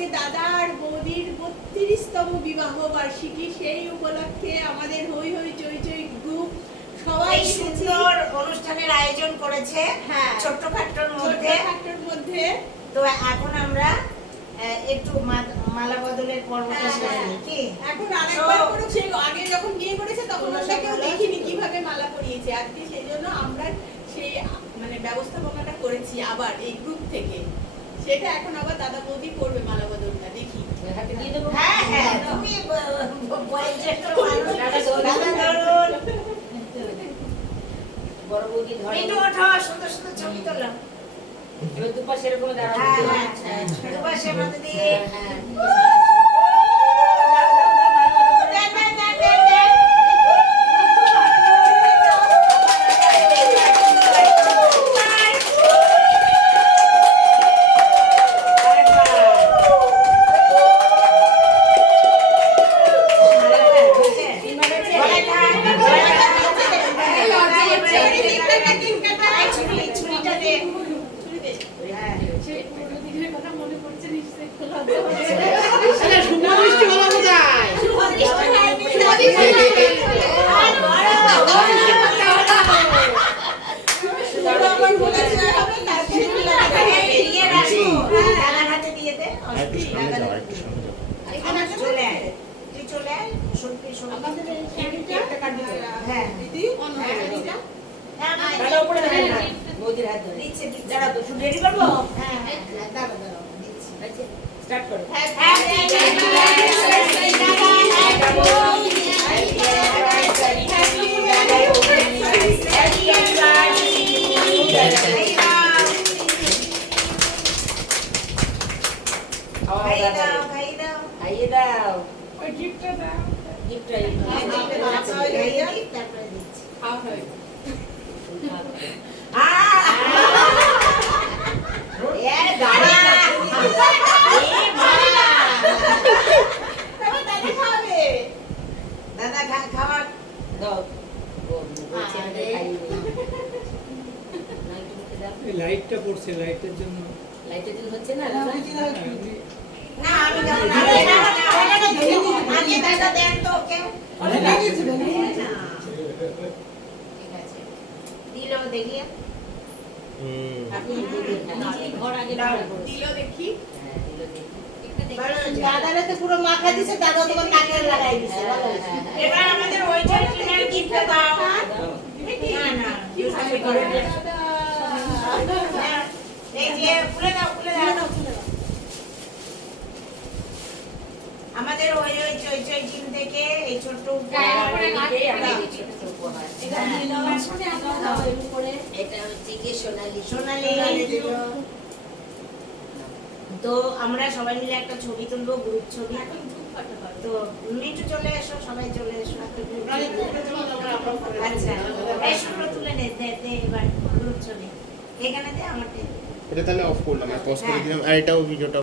আজকে দাদার বৌদির বত্রিশতম বিবাহ বার্ষিকী সেই উপলক্ষে আমাদের হই হই চই চই গ্রুপ সবাই সুন্দর অনুষ্ঠানের আয়োজন করেছে হ্যাঁ। ছোট্টখাট্টোর মধ্যে। মধ্যে। তো এখন আমরা একটু মালা বদলের পর্বটা হ্যাঁ, হ্যাঁ। কি? এখন আরেকবার আগে যখন বিয়ে করেছে তখন কেউ দেখিনি কীভাবে মালা পরিয়েছে। আজকে সেই জন্য আমরা সেই মানে ব্যবস্থাপনাটা করেছি আবার এই গ্রুপ থেকে। সেটা এখন আবার দাদা বৌদি করবে মালা বদলটা দেখি। হ্যাঁ হ্যাঁ তুমি ব- ব- বয়োজ্যেষ্ঠ মানুষ। বড় বৌদি ধরে। ওঠো সুন্দর সুন্দর ছবি তোলাম এবার দুপাশে এরকম হ্যাঁ দাঁড়ানো হ্যাঁ। সে দিয়ে হ্যাঁ। চলে আয় এই শাড়িটা হ্যাঁ দিদি। উপরে বৌদির হাত ধরে দিচ্ছে দিচ্ছে দাঁড়া তো শুধু রেডি করব হ্যাঁ হ্যাঁ দাঁড়াও দাঁড়াও দিচ্ছি স্টার্ট করো খাওয়া দাও খাইয়ে দাও ওই গিফটটা দাও গিফটটা খাওয়া হয় এবার দাদি খাবে দাদা খা খাওয়া দাও ও বলছে আমাদের খাইয়ে দিই না একটু মুখে দাও এই লাইটটা পড়ছে লাইটের জন্য। লাইটের দিন হচ্ছে না না আমি না আরে না, না, না, দিল দেখি। দাদারে তো পুরো মাখা দিছে দাদা তোমার নাকে লাগাই দিছে এবার আমাদের ওই ছেলেটার গিফট দাও। না না ইউজ করে? হ্যাঁ, এই যে খুলে দাও খুলে দাও। আমাদের ওই ওই চই চই টিম থেকে এই ছোট্ট এটা হচ্ছে কি সোনালি সোনালি তো আমরা সবাই মিলে একটা ছবি তুলবো গ্রুপ ছবি। তো মিটু চলে এসো সবাই চলে এসো। আচ্ছা এই শুক্র তুলে নে দে দে এবার গ্রুপ ছবি। এখানে দে আমাকে এটা তাহলে অফ করলাম পজ করে দিলাম। আর এটাও ভিডিওটা